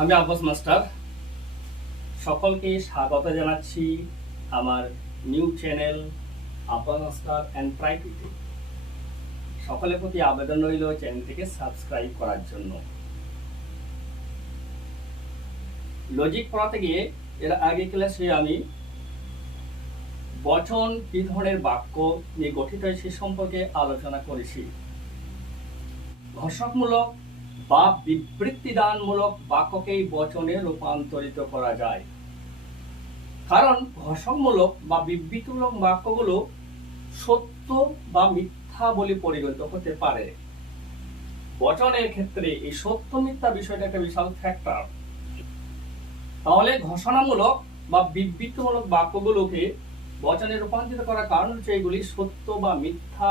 আমি আব্বাস মাস্টার। সকলকে স্বাগত জানাচ্ছি আমার new channel Abbas master and প্রাইভেটে সকলের প্রতি আবেদন রইল চ্যানেলটিকে সাবস্ক্রাইব করার জন্য। লজিক পড়াতে গিয়ে এর আগে ক্লাসে আমি বচন কি ধরনের বাক্য নিয়ে গঠিত হয় সে সম্পর্কে আলোচনা করেছি। ঘোষকমূলক বা বিবৃতিদানমূলক বাক্যকেই বচনে রূপান্তরিত করা যায়। কারণ ঘোষকমূলক বা বিবৃতিমূলক বাক্যগুলো সত্য বা মিথ্যা বলে পরিগণিত হতে পারে। বচনের ক্ষেত্রে এই সত্য মিথ্যা বিষয়টা একটা বিশাল ফ্যাক্টর তাহলে ঘোষণামূলক বা বিবৃতিমূলক বাক্যগুলোকে বচনে রূপান্তরিত করার কারণ হচ্ছে এগুলি সত্য বা মিথ্যা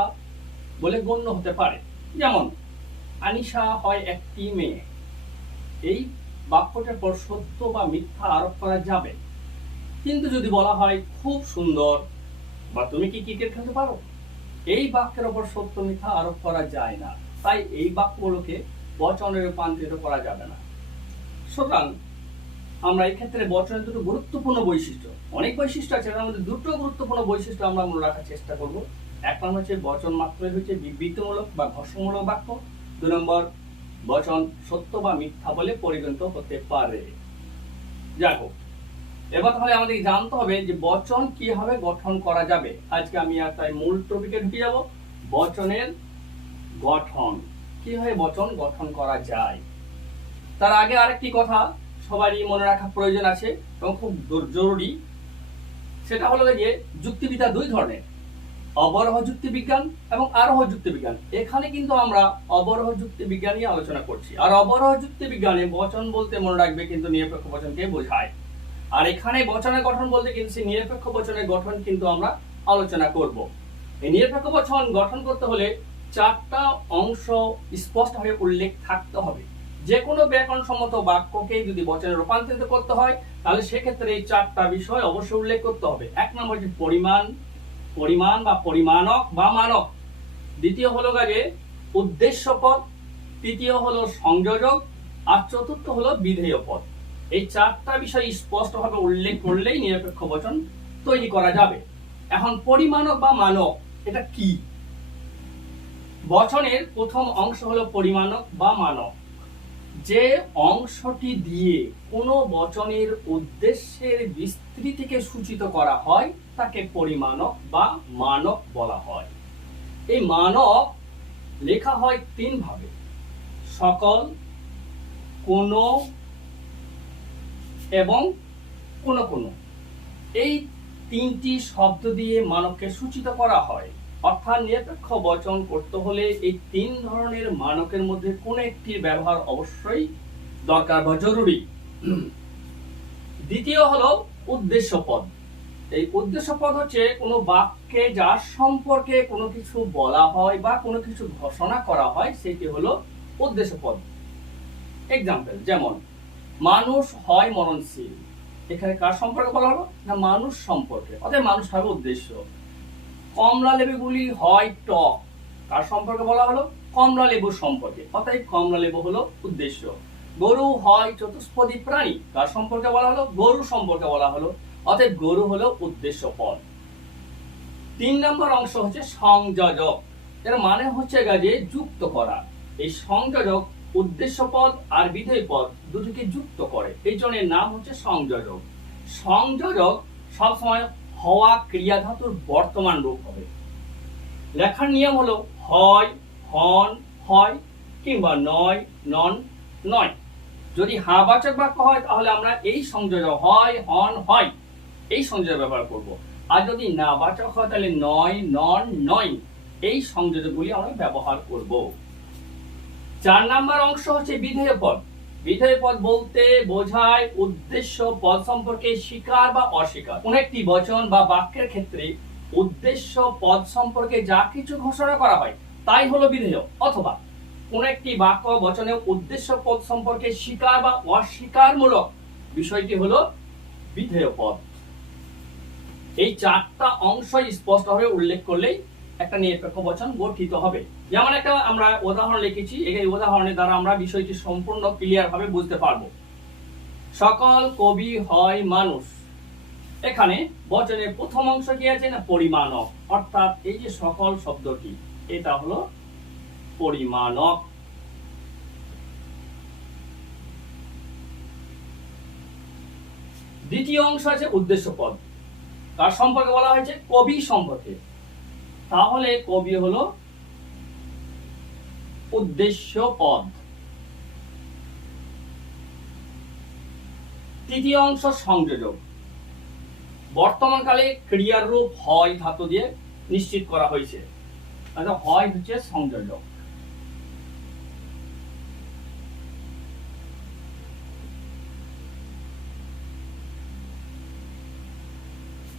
বলে গণ্য হতে পারে। যেমন আনিশা হয় একটি মেয়ে। এই বাক্যটার পর সত্য বা মিথ্যা আরোপ করা যাবে। কিন্তু যদি বলা হয় খুব সুন্দর, বা তুমি কি ক্রিকেট খেলতে পারো? এই বাক্যের ওপর সত্য, মিথ্যা আরোপ করা যায় না। তাই এই বাক্যগুলোকে বচনে রূপান্তরিত করা যাবে না। সুতরাং আমরা এই ক্ষেত্রে বচনের দুটো গুরুত্বপূর্ণ বৈশিষ্ট্য, অনেক বৈশিষ্ট্য আছে, তার মধ্যে দুটো গুরুত্বপূর্ণ বৈশিষ্ট্য আমরা মনে রাখার চেষ্টা করব। এক নম্বর হচ্ছে বচন মাত্রই হচ্ছে বিবৃতিমূলক বা ঘর্ষণমূলক বাক্য। দুই নম্বর, বচন সত্য বা মিথ্যা বলে পরিগণিত হতে পারে। যাই হোক, এবার তাহলে আমাদের জানতে হবে যে বচন কীভাবে গঠন করা যাবে। আজকে আমি আর তাই মূল টপিকে ঢুকে যাব। বচনের গঠন, কীভাবে বচন গঠন করা যায়। তার আগে আরেকটি কথা সবারই মনে রাখা প্রয়োজন আছে এবং খুব জরুরি। সেটা হলো যে যুক্তিবিদ্যা দুই ধরনের। অবরোহ যুক্তি বিজ্ঞান এবং আরোহ যুক্তি বিজ্ঞান। এখানে কিন্তু আমরা অবরোহ যুক্তি বিজ্ঞান নিয়ে আলোচনা করছি। আর অবরোহ যুক্তি বিজ্ঞানে বচন বলতে মনে রাখবে কিন্তু নিরপেক্ষ বচনকে বোঝায়। আর এখানে বচনের গঠন বলতে কিন্তু সেই নিরপেক্ষ বচনের গঠন কিন্তু আমরা আলোচনা করব। এই নিরপেক্ষ বচন গঠন করতে হলে চারটা অংশ স্পষ্টভাবে উল্লেখ থাকতে হবে। যে কোনো ব্যাকরণ সম্মত বাক্যকে যদি বচনে রূপান্তরিত করতে হয়, তাহলে সেক্ষেত্রে এই চারটা বিষয় অবশ্যই উল্লেখ করতে হবে। এক নম্বর হচ্ছে পরিমাণ পরিমাণ বা পরিমাণক বা মানক। দ্বিতীয় হলো গাগে উদ্দেশ্য পদ তৃতীয় হলো সংযোজক, আর চতুর্থ হলো বিধেয় পদ এই চারটা বিষয় স্পষ্টভাবে উল্লেখ করলেই নিরপেক্ষ বচন তৈরি করা যাবে। এখন পরিমাণক বা মানক, এটা কি? বচনের প্রথম অংশ হলো পরিমাণক বা মানক। যে অংশটি দিয়ে কোনো বচনের উদ্দেশ্যের বিস্তৃতিকে সূচিত করা হয় তাকে পরিমাণক বা মানক বলা হয়। এই মানক লেখা হয় তিন ভাবে সকল, কোন এবং কোন কোন। এই তিনটি শব্দ দিয়ে মানবকে সূচিত করা হয়। অর্থাৎ নিরপেক্ষ বচন করতে হলে এই তিন ধরনের মানকের মধ্যে কোন একটির ব্যবহার অবশ্যই দরকার বা জরুরি। দ্বিতীয় হলো উদ্দেশ্য পদ এই উদ্দেশ্য পদ হচ্ছে কোনো বাক্যে যার সম্পর্কে কোনো কিছু বলা হয় বা কোনো কিছু ঘোষণা করা হয়, সেটি হলো উদ্দেশ্য পদ এক্সাম্পল যেমন, মানুষ হয় মরণশীল। এখানে কার সম্পর্কে বলা হলো? না, মানুষ সম্পর্কে। অর্থাৎ মানুষ হবে উদ্দেশ্য। কমলা লেবুগুলি হয় টক। কার সম্পর্কে বলা হলো? কমলা লেবু সম্পর্কে। অর্থাৎ কমলা লেবু হলো উদ্দেশ্য। গরু হয় চতুষ্পদী প্রাণী। কার সম্পর্কে বলা হলো? গরু সম্পর্কে বলা হলো। অর্থাৎ গরু হলো উদ্দেশ্য পদ তিন নম্বর অংশ হচ্ছে সংযোজক। এর মানে হচ্ছে গাজে যুক্ত করা। এই সংযোজক, উদ্দেশ্য পদ আর বিধেয় পদ দুটিকে যুক্ত করে। এই জন্য নাম হচ্ছে সংযোজক। সংযোজক সবসময় হওয়া ক্রিয়া ধাতুর বর্তমান রূপ হবে। লেখার নিয়ম হলো হয়, হন, হয় কিংবা নয়, নন, নয়। যদি হাবাচক বাক্য হয় তাহলে আমরা এই সংযোজক হয়, হন, হয় এই সংযোজক ব্যবহার করব। আর যদি নাবাচক হয়, তাহলে নয়, নন, নয়। এই সংযোজকগুলি আমরা ব্যবহার করব। চার নাম্বার অংশ হচ্ছে বিধেয় পদ। বিধেয় পদ বলতে বোঝায় উদ্দেশ্য, পদ সম্পর্কে স্বীকার বা অস্বীকার। কোন একটি বচন বা বাক্যের ক্ষেত্রে উদ্দেশ্য, পদ সম্পর্কে যা কিছু ঘোষণা করা হয়, তাই হলো বিধেয়। অথবা কোন একটি বাক্য, বচনে উদ্দেশ্য, পদ সম্পর্কে স্বীকার বা অস্বীকারমূলক বিষয়টি হলো বিধেয় পদ। এই চারটা অংশই স্পষ্টভাবে উল্লেখ করলেই একটা নিরপেক্ষ বচন গঠিত হবে। যেমন একটা আমরা উদাহরণ লিখেছি, এই উদাহরণের দ্বারা আমরা বিষয়টি সম্পূর্ণ ক্লিয়ার ভাবে বুঝতে পারব। সকল কবি হয় মানুষ। এখানে বচনের প্রথম অংশ কি আছে না পরিমাণক? অর্থাৎ এই যে সকল শব্দটি, এটা হলো পরিমাণক। দ্বিতীয় অংশ আছে উদ্দেশ্য পদ তার সম্পর্কে বলা হয়েছে? কবি সম্পর্কে। তাহলে কবি হলো উদ্দেশ্য পদ। তৃতীয় অংশ সংযোজক। বর্তমানকালে ক্রিয়ার রূপ হয় ধাতু দিয়ে নিশ্চিত করা হয়েছে। হয় হচ্ছে সংযোজক।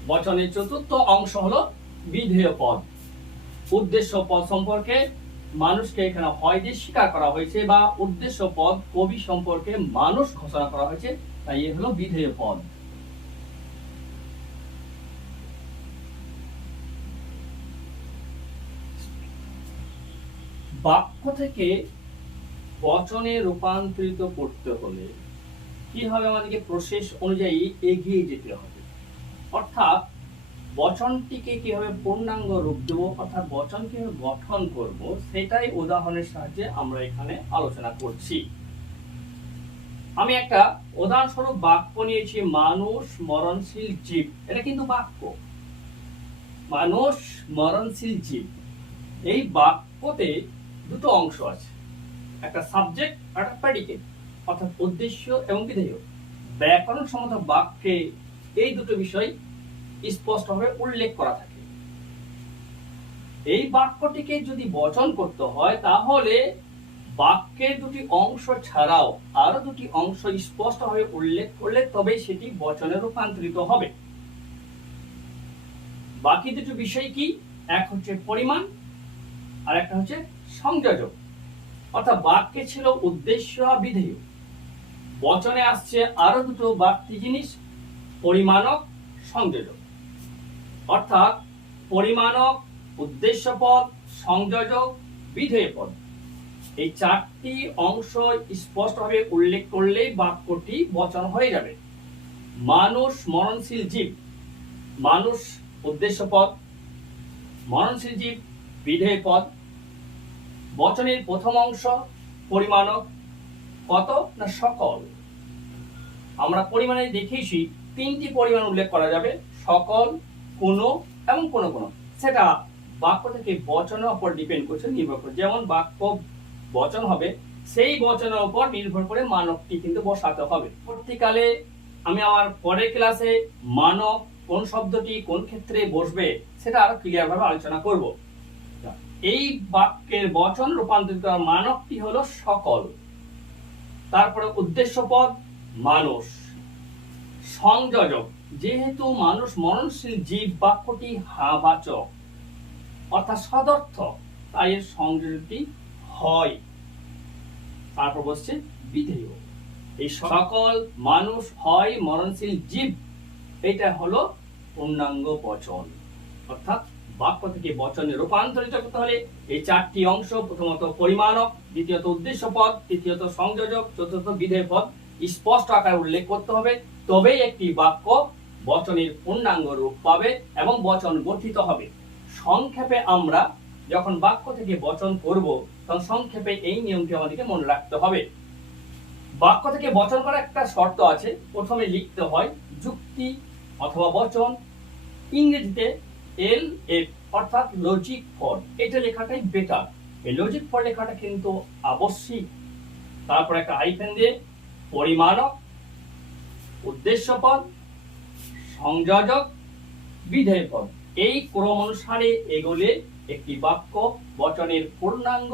বচনের চতুর্থ অংশ হলো বিধেয় পদ। উদ্দেশ্য পদ সম্পর্কে মানুষকে এখানে হয় দিয়ে স্বীকার করা হয়েছে বা উদ্দেশ্য পদ কবি সম্পর্কে মানুষ ঘোষণা করা হয়েছে, তাই এ হলো বিধেয় পদ। বাক্য থেকে বচনে রূপান্তরিত করতে হলে কি হবে আমাদেরকে প্রসেস অনুযায়ী এগিয়ে যেতে হবে? অর্থাৎ বচনটিকে কীভাবে পূর্ণাঙ্গ রূপ দেবো, অর্থাৎ বচন কীভাবে গঠন করব, সেটাই উদাহরণের সাহায্যে আমরা এখানে আলোচনা করছি। আমি একটা উদাহরণস্বরূপ বাক্য নিয়েছি, মানুষ মরণশীল জীব। এটা কিন্তু বাক্য। মানুষ মরণশীল জীব। এই বাক্যতে দুটো অংশ আছে। একটা সাবজেক্ট একটা প্রেডিকেট অর্থাৎ উদ্দেশ্য এবং বিধেয়। ব্যাকরণ সম্মত বাক্যে এই দুটো বিষয় স্পষ্টভাবে উল্লেখ করা থাকে। এই বাক্যটিকে যদি বচন করতে হয়, তাহলে বাক্যের দুটি অংশ ছাড়াও আরও দুটি অংশ স্পষ্টভাবে উল্লেখ করলে তবেই সেটি বচনে রূপান্তরিত হবে। বাকি দুটো বিষয় কি? এক হচ্ছে পরিমাণ, আর একটা হচ্ছে সংযোজক অর্থাৎ বাক্যে ছিল উদ্দেশ্য বিধেয়। বচনে আসছে আরও দুটো বাড়তি জিনিস পরিমাণক সংযোজক। অর্থাৎ পরিমাণক উদ্দেশ্য পদ, সংযোজক, বিধেয় পদ। এই চারটি অংশ স্পষ্টভাবে উল্লেখ করলেই বাক্যটি বচন হয়ে যাবে। মানুষ মরণশীল জীব, মানুষ উদ্দেশ্য পদ, মরণশীল জীব, বিধেয় পদ। বচনের প্রথম অংশ পরিমাণক কত না সকল? আমরা পরিমাণে দেখেছি তিনটি পরিমাণ উল্লেখ করা যাবে, সকল, কোনো এবং কোনো কোনো। সেটা বাক্য থেকে বচনের উপর ডিপেন্ড করছে, নির্ভর করে যেমন বাক্য বচন হবে, সেই বচনের উপর নির্ভর করে মানবটি কিন্তু বসাতে হবে। পরবর্তীকালে আমি আমার পরের ক্লাসে মানব কোন শব্দটি কোন ক্ষেত্রে বসবে, সেটা আরও ক্লিয়ার ভাবে আলোচনা করব। এই বাক্যের বচন রূপান্তরিত মানবটি হলো সকল। তারপরে উদ্দেশ্য পদ মানুষ। সংযোজক, যেহেতু মানুষ মরণশীল জীব বাক্যটি হাবাচক, অর্থাৎ সদর্থ তাই এর সংযোজকটি হয়। তারপর বসছে বিধেয়। এই সকল মানুষ হয় মরণশীল জীব, এটা হলো পূর্ণাঙ্গ বচন। অর্থাৎ বাক্য থেকে বচনে রূপান্তরিত করতে হলে এই চারটি অংশ, প্রথমত পরিমাণক, দ্বিতীয়ত উদ্দেশ্য পদ তৃতীয়ত সংযোজক, চতুর্থ বিধেয় পদ। স্পষ্ট আকারে উল্লেখ করতে হবে। তবেই একটি বাক্য বচনের পূর্ণাঙ্গ রূপ পাবে এবং বচন গঠিত হবে। সংক্ষেপে আমরা যখন বাক্য থেকে বচন করব, তখন সংক্ষেপে এই নিয়মটি আমাদেরকে মনে রাখতে হবে। বাক্য থেকে বচন করার একটা শর্ত আছে, প্রথমে লিখতে হয় যুক্তি অথবা বচন। ইংরেজিতে এল এফ অর্থাৎ লজিক ফর এটা লেখাটাই বেটার এই লজিক ফর লেখাটা কিন্তু আবশ্যিক। তারপর একটা আইফেন দিয়ে পরিমাণক উদ্দেশ্য পদ সংযোজক বিধেয় পদ এই ক্রম অনুসারে এগোলে একটি বাক্য, বচনের পূর্ণাঙ্গ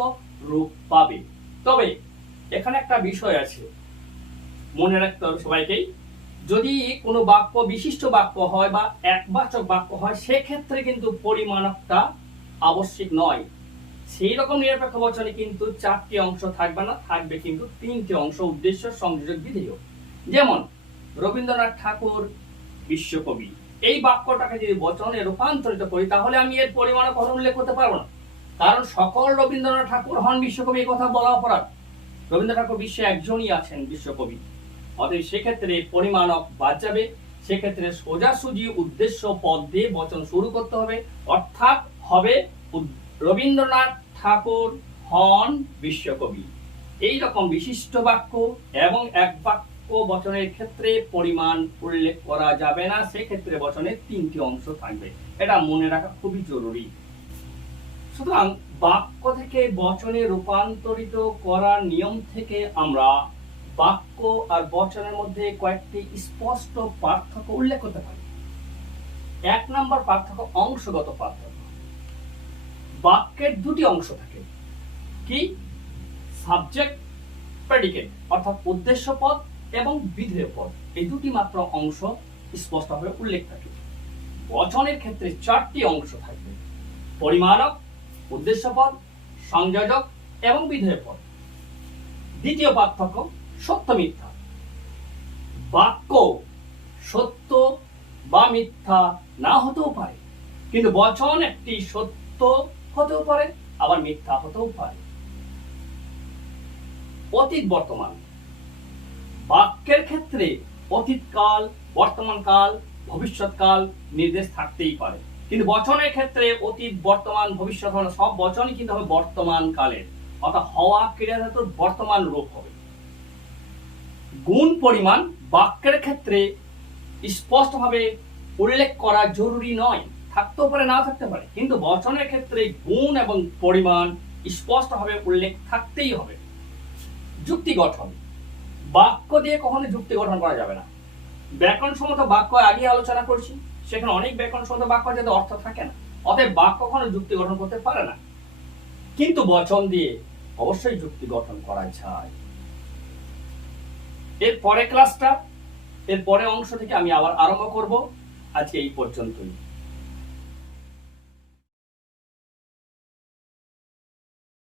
রূপ পাবে। তবে এখানে একটা বিষয় আছে। মনে রাখতে হবে সবাইকেই যদি কোনো বাক্য, বিশিষ্ট বাক্য হয় বা একবাচক বাক্য হয়, সেক্ষেত্রে কিন্তু পরিমাণকটা আবশ্যিক নয়। সেই রকম নিরপেক্ষ বচনে কিন্তু চারটি অংশ থাকবে না, থাকবে কিন্তু তিনটি অংশ উদ্দেশ্য, সংযোজক, বিধেয়। যেমন, রবীন্দ্রনাথ ঠাকুর বিশ্বকবি। এই বাক্যটাকে যদি বচনে রূপান্তরিত করি, তাহলে আমি এর পরিমাণ কথা উল্লেখ করতে পারব না। কারণ সকল রবীন্দ্রনাথ ঠাকুর হন বিশ্বকবি কথা বলা অপরাধ। রবীন্দ্রনাথ ঠাকুর বিশ্বে একজনই আছেন বিশ্বকবি। অতএব সেক্ষেত্রে পরিমাণক বাদ যাবে। সেক্ষেত্রে সোজাসুজি উদ্দেশ্য, পদ দিয়ে বচন শুরু করতে হবে। অর্থাৎ হবে রবীন্দ্রনাথ ঠাকুর হন বিশ্বকবি। এই রকম বিশিষ্ট বাক্য এবং এক বাক্য বচনের ক্ষেত্রে পরিমাণ উল্লেখ করা যাবে না, সেক্ষেত্রে বচনের তিনটি অংশ থাকবে। এটা মনে রাখা খুবই জরুরি। সুতরাং বাক্য থেকে বচনে রূপান্তরিত করার নিয়ম থেকে আমরা বাক্য আর বচনের মধ্যে কয়েকটি স্পষ্ট পার্থক্য উল্লেখ করতে পারি। এক নম্বর পার্থক্য অংশগত পার্থক্য। বাক্যের দুটি অংশ থাকে। কি? সাবজেক্ট প্রেডিকেট অর্থাৎ উদ্দেশ্য পদ এবং বিধেয় পদ এই দুটি মাত্র অংশ স্পষ্টভাবে উল্লেখ থাকে। বচনের ক্ষেত্রে চারটি অংশ থাকবে পরিমাণক উদ্দেশ্যপদ সংযোজক এবং বিধেয় পদ দ্বিতীয় পার্থক্য সত্য মিথ্যা। বাক্য সত্য বা মিথ্যা না হতেও পারে। কিন্তু বচন একটি সত্য হতেও পারে, আবার মিথ্যা হতেও পারে। অতীত বর্তমান। বাক্যের ক্ষেত্রে অতীতকাল বর্তমানকাল ভবিষ্যৎকাল নির্দেশ থাকতেই পারে। কিন্তু বচনের ক্ষেত্রে অতীত, বর্তমান, ভবিষ্যৎ হলো সব বচনই কিন্তু হবে বর্তমান কালের। অর্থাৎ হওয়া ক্রিয়া ধাতুর বর্তমান রূপ হবে। গুণ পরিমাণ বাক্যের ক্ষেত্রে স্পষ্টভাবে উল্লেখ করা জরুরি নয়। থাকতেও পারে না থাকতে পারে। কিন্তু বচনের ক্ষেত্রে গুণ এবং পরিমাণ স্পষ্টভাবে উল্লেখ থাকতেই হবে। যুক্তি গঠন। বাক্য দিয়ে কখনো যুক্তি গঠন করা যাবে না। ব্যাকরণ সম্মত বাক্য আগে আলোচনা করছি। সেখানে অনেক ব্যাকরণ সম্মত বাক্য যাতে অর্থ থাকে না। অতএব বাক্য কখনো যুক্তি গঠন করতে পারে না। কিন্তু বচন দিয়ে অবশ্যই যুক্তি গঠন করা যায়। এর পরে ক্লাসটা এর পরে অংশ থেকে আমি আবার আরম্ভ করব। আজকে এই পর্যন্তই।